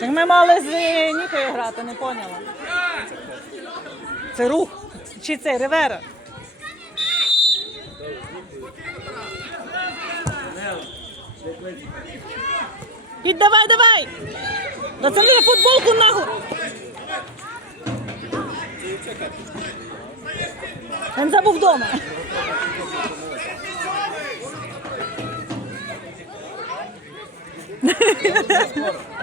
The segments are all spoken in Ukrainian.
Так ми мали з Нікою грати, не поняла. Це рух. Чи це ревера? Під давай, давай! Пацани, футболку ногу! Він забув вдома.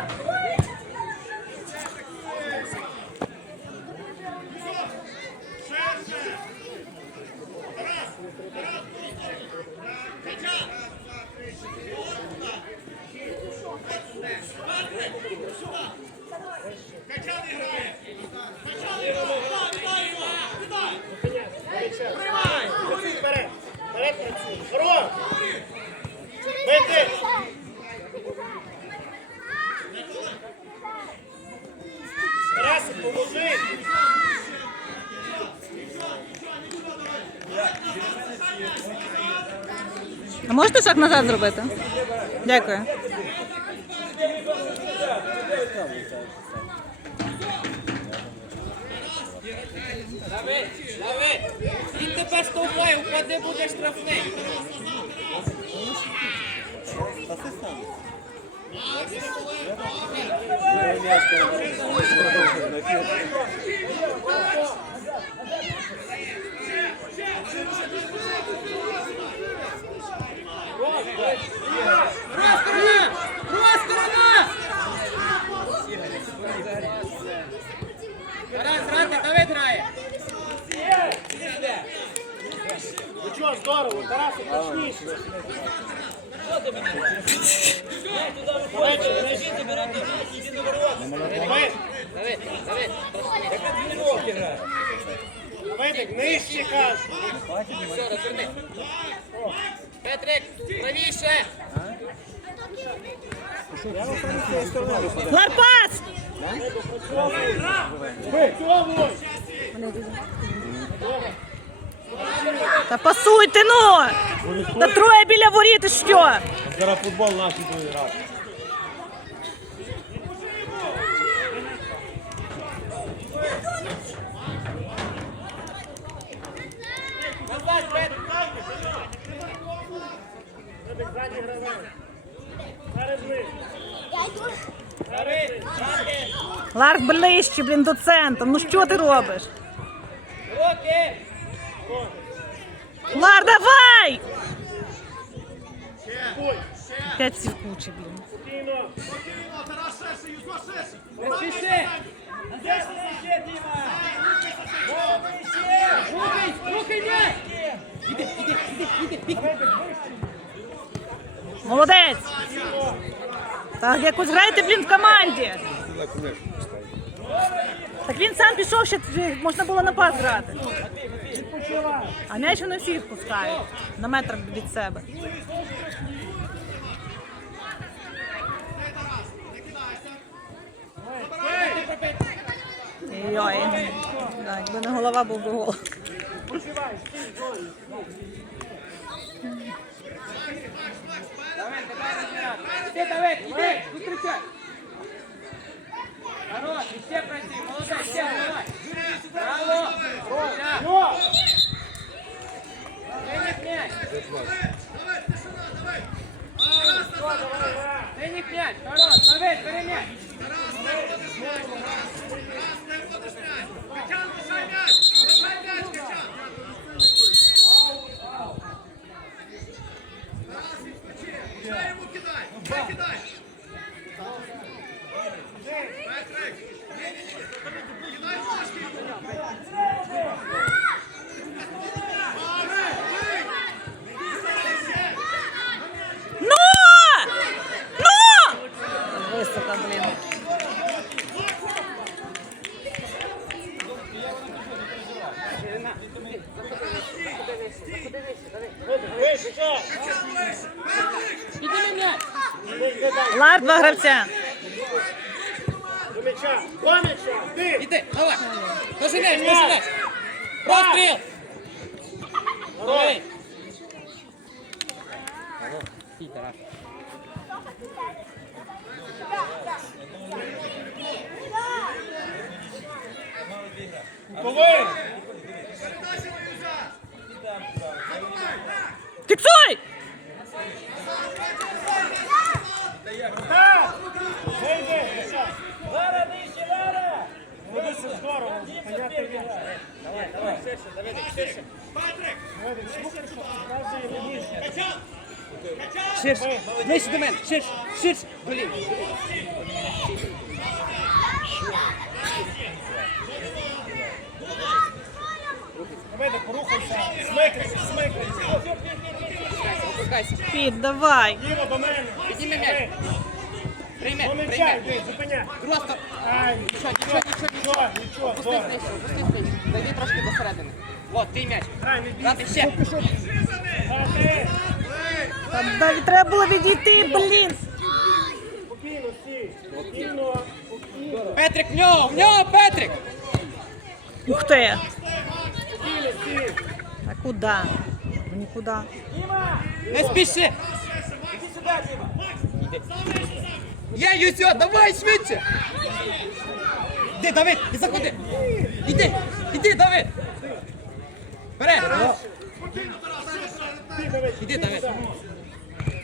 можете шаг назад зробити? Дякую. Він тебе стовпає, упаде, буде штрафний. Друга сторона! Друга сторона! Тарас, грати, Давид грає. Ну чого, здорово, Тарасик, точніше! Давидик, нижче кажу! Все, розверни. Петрик, правіше. Ларпас! Та пасуйте, ну! Та троє біля воріт, і що? Зараз футбол наш буде грати. Ларк ближче, блін, до центру. Ну що ти робиш? Руки. Лар, давай! П'ять всі кучі, блін. Не спіши. Рухай, рухай м'яч. Іди, іди, іди, іди, біг. Молодець! Так якось граєте, блін, в команді. Так він сам пішов, ще вже можна було на пас грати. А м'яч вони всіх пускають на метр від себе. Йой. Да, якби не голова був би гол. Давид, давай розбирати. Іди, Давид, іди, зустрічай. Хорош, іще працюй, молодець, ще давай. Браво. Прийняв м'яч. Прийняв м'яч, хорош, Давид, бери м'яч. Ну! Ну! Високо, блін. Вище, що? Підніми м'яч. Вище, дай, Лар, два гравця. До м'яча! До м'яча! Ти! Іди, давай. Доженеш, доженеш. Простріл. Давай. Стій, Фіксуй! Вийди! Миша. Лара! Буде все здорово. Понятно, він. Давай, давай, ширше, Давидик, ширше. Давид, слухай, що показує мені. Ширше, ближче до мене, ширше, ширше. Блін. Давиде, порухайся. Смикайся, смикайся. Опускайся. Під, давай. Ліво до мене. Підніми м'яч. Прийми, прийми. зупиняй. Просто Ай, нічого, нічого, нічого, нічого. Опустись нижче, опустись нижче. Зайди трошки до середини. Вот, твій м'яч. Дати ще. Грати. Та далі треба було відійти, блін. Спокійно, всі. Спокійно. Петрик, в нього, в нього, Петрик! Ух ти. А куди? Нікуди. Не спіши! Іди сюди, Діма! Іди. Є, Юсьо, давай швидше! Іди, Давид, і заходи! Іди, іди, Давид! Вперед! Іди, Давид!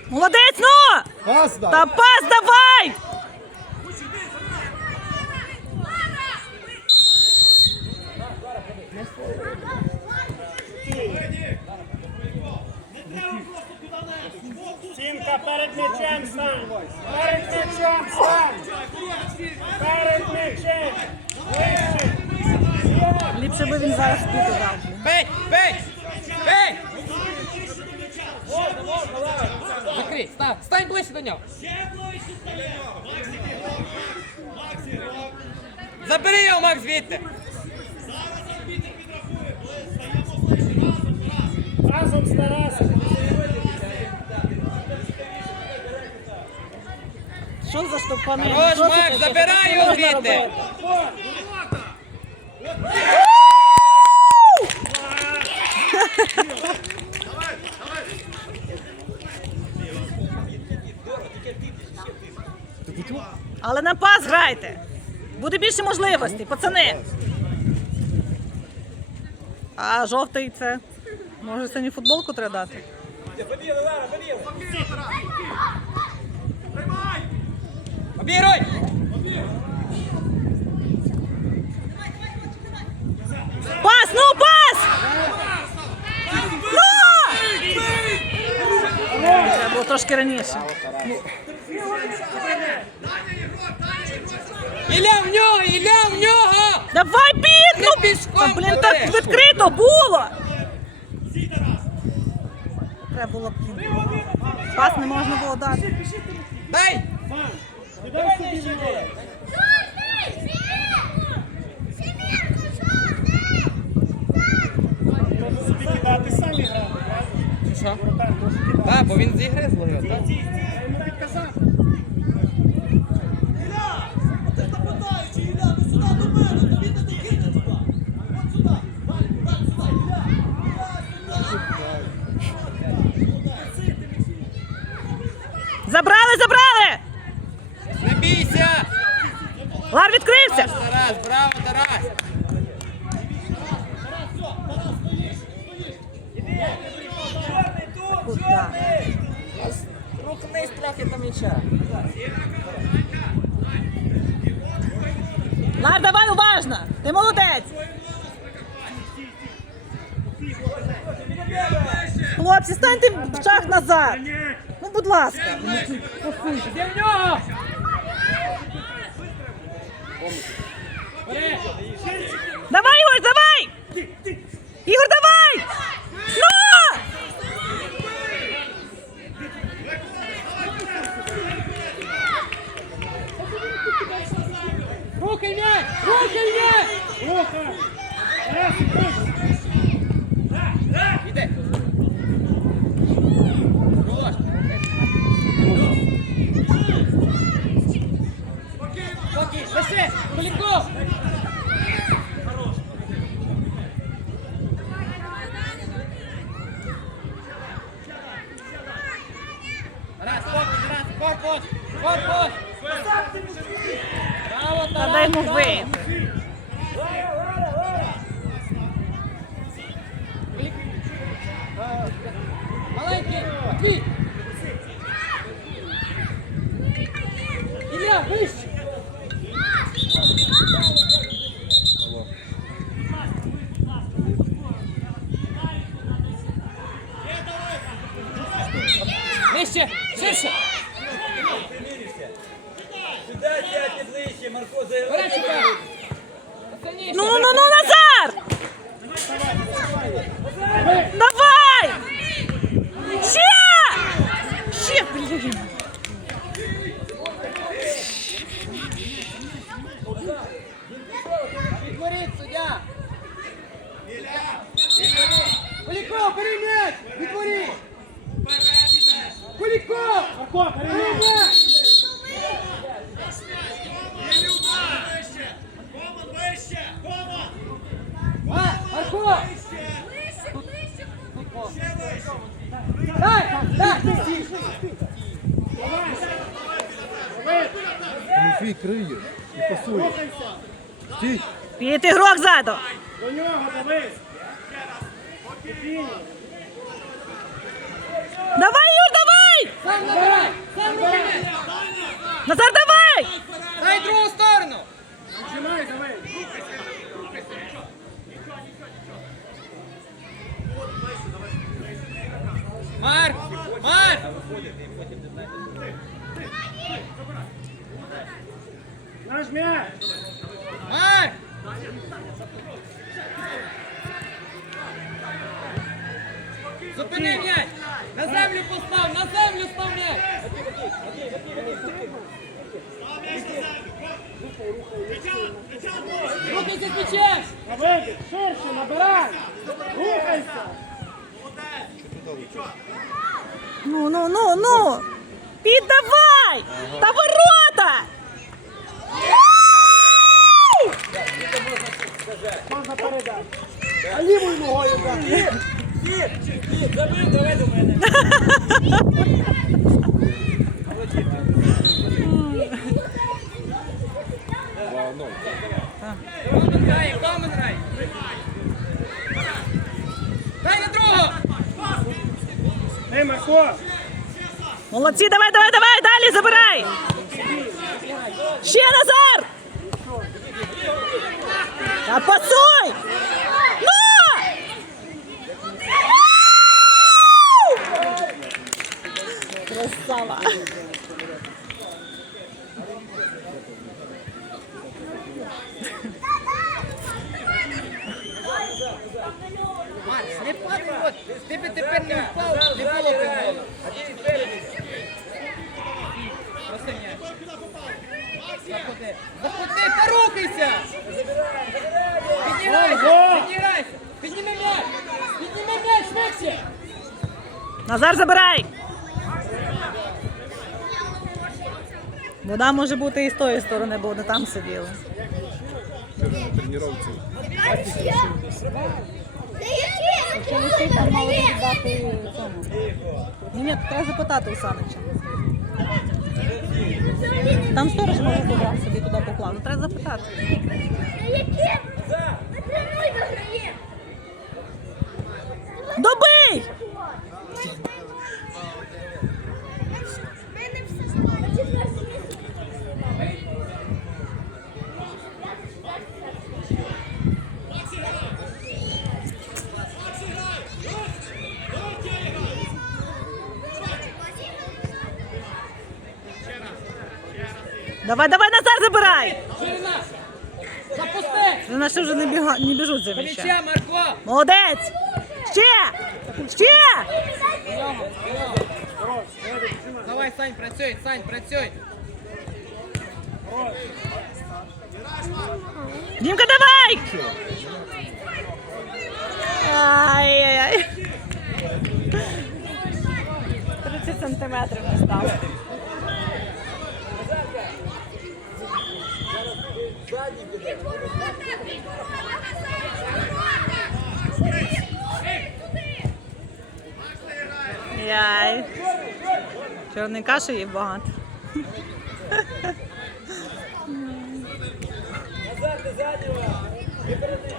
Молодець, ну! Пас. Та пас давай! Сімка перед м'ячем стань. Перед м'ячем стань. Перед м'ячем. Вище. Ліпше би він зараз бити дав. Бей, бей! Бей! Закрий, став, стань ближче до нього. Забери його, Макс, звідти. Разом з Тарасом. Що за штовхани? Хорош, Макс, забирай його звідти. Але на пас грайте. Буде більше можливостей, пацани. А жовтий це. Може синю футболку треба дати? Обігруй! Пас, ну пас! Ну! Треба було трошки раніше. Ілля в нього, Ілля в нього! Давай під! Ну, пішком Та, блін, так відкрито було! Треба було б. Пас не можна було дати. Дай! Дай собі м'яч. Може собі кидати самі грати. правда? Що? Воротар може кидати. Так, бо він з ігри зловив, так? Лар відкрився! Тарас, браво, Тарас! Куда? Рухнись трохи до м'яча. Лар, давай уважно! Ти молодець! Хлопці, станьте в шаг назад! Ну, будь ласка. Де в нього? Давай, Ігор, давай! Ігор, давай! Ну! Рухай м'яч! Рухай м'яч! Руха! Тарас, рух! Іди. Володь. Спокій, лише! Поляков! Раз, спокій, раз, корпус! Корпус! Браво, Тарас! дай йому вийти. Маленький! Матвій! Ілля, вище! Нижче! Ширше! Сюди сядьте ближче, Марко, за Вперед шукай! Сильніше! Ну, ну, ну, Назар! Давай! Ще! Ще, блін. Відворіть, суддя! Поліков, бери м'яч! Відворіть! Поліков! Марко, Бери переміг! м'яч! А, Марко! Дай, дай, ти стій! Тимофій криє і пасує. Стій. П'ять ігрок ззаду. До нього дивись! Давай, Юр, давай! Сам набирай! Сам роби! Назар, давай! Дай другу сторону! Нажимай, давай! Марк! Марк! Наш м'яч! Марк! Зупини м'яч! На землю постав! На землю став м'яч! Рухайся з м'ячем! На вибір! Ширше, набирай! Рухайся! Ну, ну, ну, ну! Піддавай! Та ворота! Передати! А лівою ногою дай! Забив, давай до мене. Дай на другого! Ей, Марко! Молодці, давай, давай, давай, далі забирай! Ще Назар! Та пасуй! Ну! Красава! Не падай, от, ти би тепер не впав, не було б голу. Заходи та рухайся! Назар, забирай! Вода може бути і з тої сторони, бо вони там сиділи. Ні, треба запитати у Санича. Там сторож може собі туди поклав. Треба запитати. Давай, давай, Назар, забирай! Ширина! Запусти! Вони наші вже не, біга, не біжуть за м'яча, Марко! Молодець! Ще! Ще! Давай, Сань, працюй, Сань, працюй! Дімка, давай! Ай-яй-яй. 30 сантиметрів не стало. Яй. Чорний каші є багато. Назад назад заднього.